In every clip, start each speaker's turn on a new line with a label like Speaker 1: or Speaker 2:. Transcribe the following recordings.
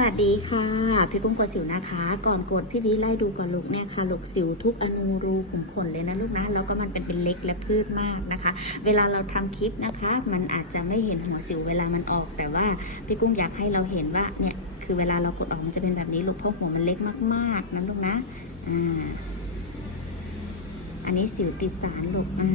Speaker 1: สวัสดีค่ะ พี่กุ้งกดสิวนะคะ ก่อนกดพี่วิไล่ดูก่อนลูกเนี่ยค่ะลูกสิวทุกอนูรูขุมขนเลยนะลูกนะแล้วก็มันเป็นเป็นเล็กและพืชมากนะคะ เวลาเราทำคลิปนะคะ มันอาจจะไม่เห็นหัวสิวเวลามันออกแต่ว่าพี่กุ้งอยากให้เราเห็นว่าเนี่ยคือเวลาเรากดออกมันจะเป็นแบบนี้ลูกเพราะหัวมันเล็กมากๆนะลูกนะอ่าอันนี้สิวติดสารลูกอ่า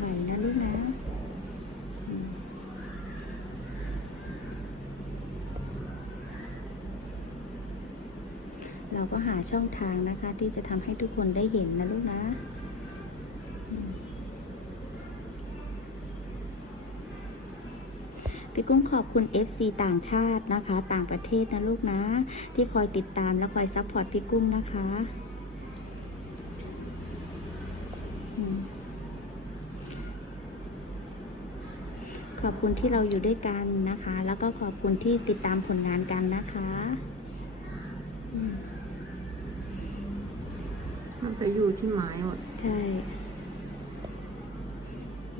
Speaker 1: ไหวนะลูกนะอืม เราก็หาช่องทางนะคะ ที่จะทำให้ทุกคนได้เห็นนะลูกนะพี่กุ้งขอบคุณ FC ต่างชาตินะคะ ต่างประเทศนะลูกนะ ที่คอยติดตามและคอยซัพพอร์ตพี่กุ้งนะคะ ขอบคุณที่เราอยู่ด้วยกันนะคะ แล้วก็ขอบคุณที่ติดตามผลงานกันนะคะ มั
Speaker 2: นไปอยู่ที่ไม้หมด
Speaker 1: ใช่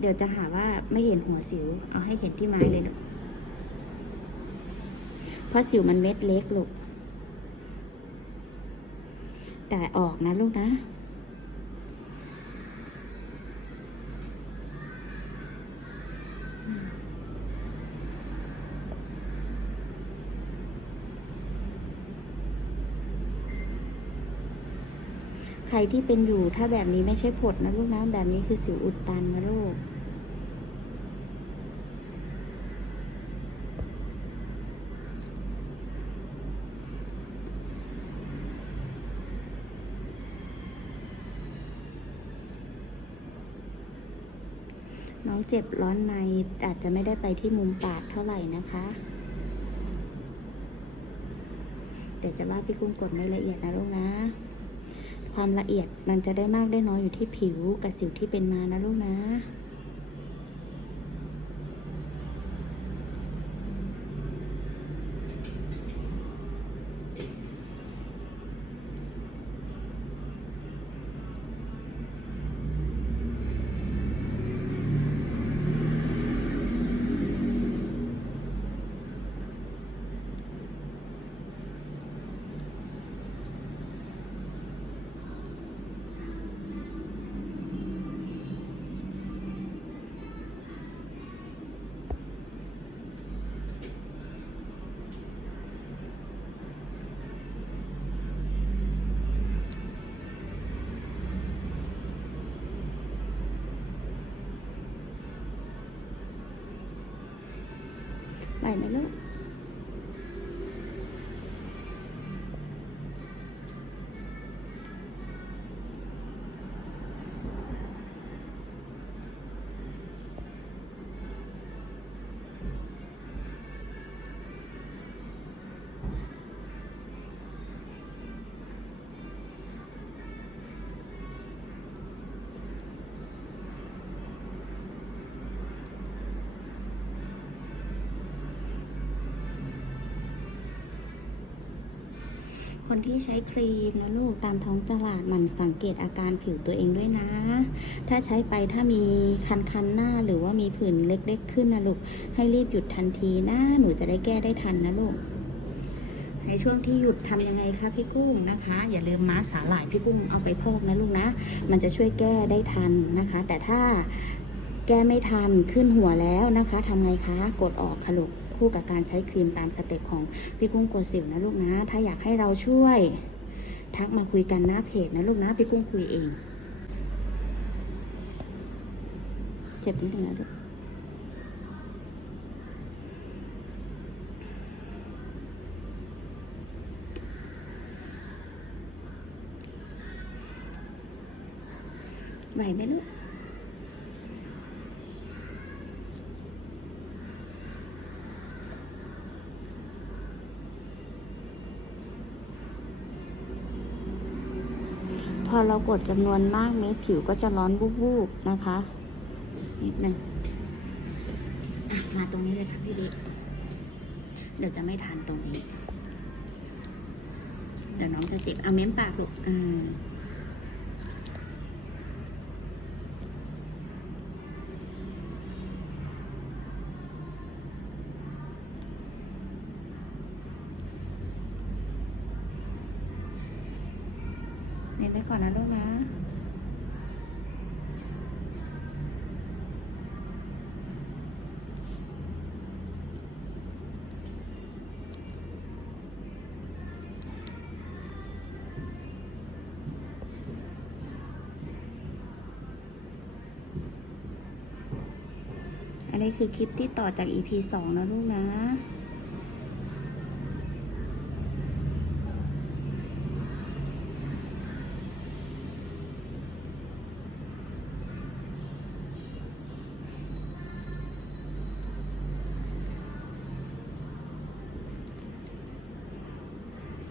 Speaker 1: เดี๋ยวจะหาว่าไม่เห็นหัวสิว เอาให้เห็นที่ไม้เลยลูกเพราะสิวมันเม็ดเล็กลูกแต่ออกนะลูกนะ ใครที่เป็นอยู่ถ้าแบบนี้ไม่ใช่ผดนะลูกนะแบบนี้คือสิวอุดตันนะลูกน้องเจ็บร้อนในอาจจะไม่ได้ไปที่มุมปากเท่าไหร่นะคะแต่จะว่าพี่กุ้งกดไม่ละเอียดนะลูกนะ ความละเอียดมันจะได้มากได้น้อยอยู่ที่ผิวกับสิวที่เป็นมานะลูกนะ ไคนที่ใช้ครีมนะลูกตามท้องตลาดหมันสังเกตอาการผิวตัวเองด้วยนะ ถ้าใช้ไปถ้ามีคันคันๆหน้าหรือว่ามีผื่นเล็ก ๆ ขึ้นนะลูกให้รีบหยุดทันทีนะหนูจะได้แก้ได้ทันนะลูกในช่วงที่หยุดทำยังไงคะพี่กุ้งนะคะ อย่าลืมม้าสาหร่ายพี่กุ้งเอาไปพอกนะลูกนะ มันจะช่วยแก้ได้ทันนะคะ แต่ถ้าแก้ไม่ทันขึ้นหัวแล้วนะคะทำไงคะ กดออกค่ะลูก คู่กับการใช้ครีมตามสเต็ปของพี่กุ้งโกสิวนะลูกนะ ถ้าอยากให้เราช่วย ทักมาคุยกันหน้าเพจนะลูกนะพี่กุ้งคุยเอง เจ็บนิดนึงนะลูกไหวไหมลูก พอเรากดจำนวนมากเม็ดผิวก็จะร้อนวูบๆนะคะ นิดนึงอ่งมาตรงนี้เลยค่ะพี่ดิเดี๋ยวจะไม่ทานตรงนี้ เดี๋ยวน้องจะเจ็บเอาเม้มปากลูกอ่า น้นไว้ก่อนนะลูกนะ อันนี้คือคลิปที่ต่อจาก EP สองนะลูกนะ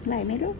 Speaker 1: ไหลไหมลูก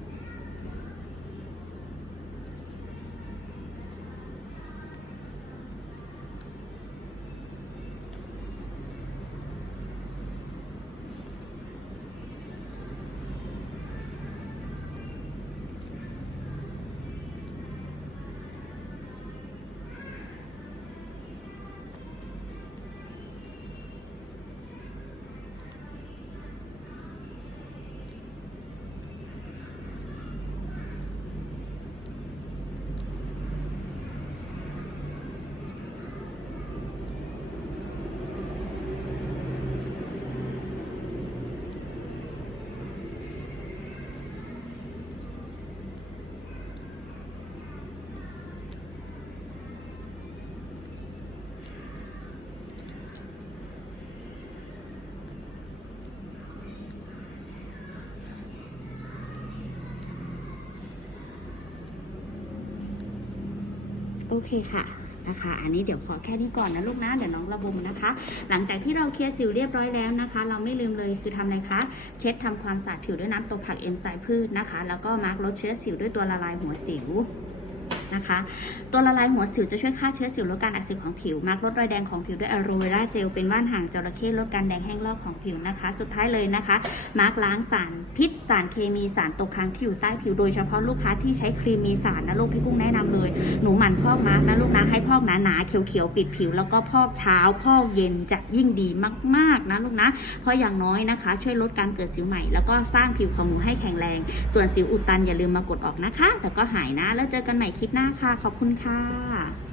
Speaker 1: เคค่ะนะคะ อันนี้เดี๋ยวขอแค่นี้ก่อนนะลูกนะเดี๋ยวน้องระบมนะคะ หลังจากที่เราเคลียร์สิวเรียบร้อยแล้วนะคะ เราไม่ลืมเลยคือทำอะไรคะ เช็ดทำความสะอาดผิวด้วยน้ำตัวผักเอนไซม์พืชนะคะ แล้วก็มาร์กลดเชื้อสิวด้วยตัวละลายหัวสิว นะคะ ตัวละลายหัวสิวจะช่วยฆ่าเชื้อสิวลดการอักเสบของผิวมาร์กลดรอยแดงของผิวด้วยอะโรเวราเจลเป็นว่านหางจระเข้ลดการแดงแห้งลอกของผิวนะคะ สุดท้ายเลยนะคะ มาร์กล้างสารพิษ สารเคมีสารตกค้างที่อยู่ใต้ผิวโดยเฉพาะลูกค้าที่ใช้ครีมมีสารนะลูกพี่กุ้งแนะนำเลย หนูหมั่นพอกมาร์กนะลูกนะให้พอกหนาๆเขียวๆปิดผิว แล้วก็พอกเช้าพอกเย็นจะยิ่งดีมากๆนะลูกนะเพราะอย่างน้อยนะคะ ช่วยลดการเกิดสิวใหม่ แล้วก็สร้างผิวของหนูให้แข็งแรง ส่วนสิวอุดตันอย่าลืมมากดออกนะคะ แล้วก็หายนะ แล้วเจอกันใหม่คลิปหน้าค่ะ ขอบคุณค่ะ